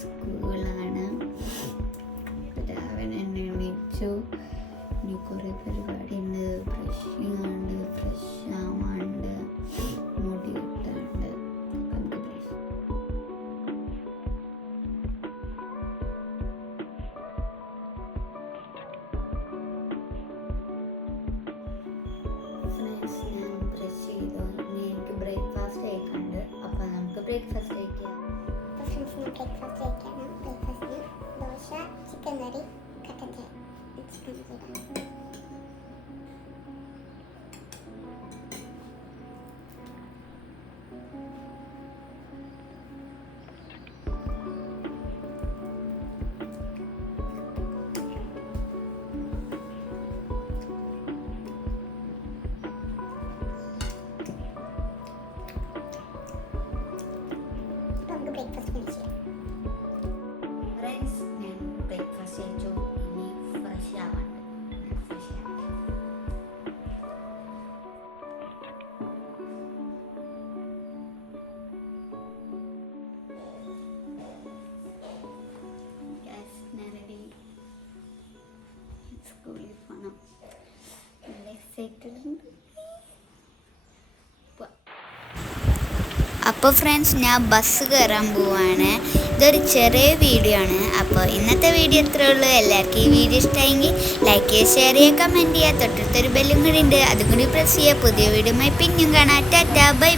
സ്കൂളാണ്. രാവിലെ തന്നെ എണീച്ചു. ഇനി കുറേ പരിപാടി ഉണ്ട്. ബ്രഷ് ചെയ്യാണ്ട്, ഫ്രഷ് ആവാണ്ട്, മുടി ഇട്ടാണ്ട്. ഞാൻ ബ്രഷ് ചെയ്തു. ഇനി എനിക്ക് ബ്രേക്ക്ഫാസ്റ്റ് കഴിക്കാനുണ്ട്. അപ്പം നമുക്ക് ബ്രേക്ക്ഫാസ്റ്റ് കഴിക്കാം. ബ്രേക്ക്ഫാസ്റ്റ് കഴിക്കണം. ബ്രേക്ക്ഫാസ്റ്റിന് ദോശ, ചിക്കൻ കറി, കട്ടൻ ചായ. ബ്രേക്ക്ഫാസ്റ്റ് ഫിനിഷ് ചെയ്യാം. ഫ്രണ്ട്സ്, ഞാൻ ബ്രേക്ക്ഫാസ്റ്റ് കഴിച്ചു. ഇനി ഫ്രഷ് ആവാണ്ട്. റെഡി. സ്കൂളിൽ പോകണം. നല്ല എക്സൈറ്റഡ് ഉണ്ട്. അപ്പോൾ ഫ്രണ്ട്സ്, ഞാൻ ബസ് കയറാൻ പോവാണ്. ഇതൊരു ചെറിയ വീഡിയോ ആണ്. അപ്പോൾ ഇന്നത്തെ വീഡിയോ ഇത്രയേ ഉള്ളൂ. എല്ലാവർക്കും ഈ വീഡിയോ ഇഷ്ടമായെങ്കിൽ ലൈക്ക് ചെയ്യുക, ഷെയർ ചെയ്യുക, കമൻറ്റ് ചെയ്യുക. തൊട്ടടുത്തൊരു ബെല്ലും കൂടി ഉണ്ട്, അതും കൂടി പ്രസ് ചെയ്യുക. പുതിയ വീഡിയോയുമായി പിന്നെയും കാണാം. ടാറ്റാ, ബൈ.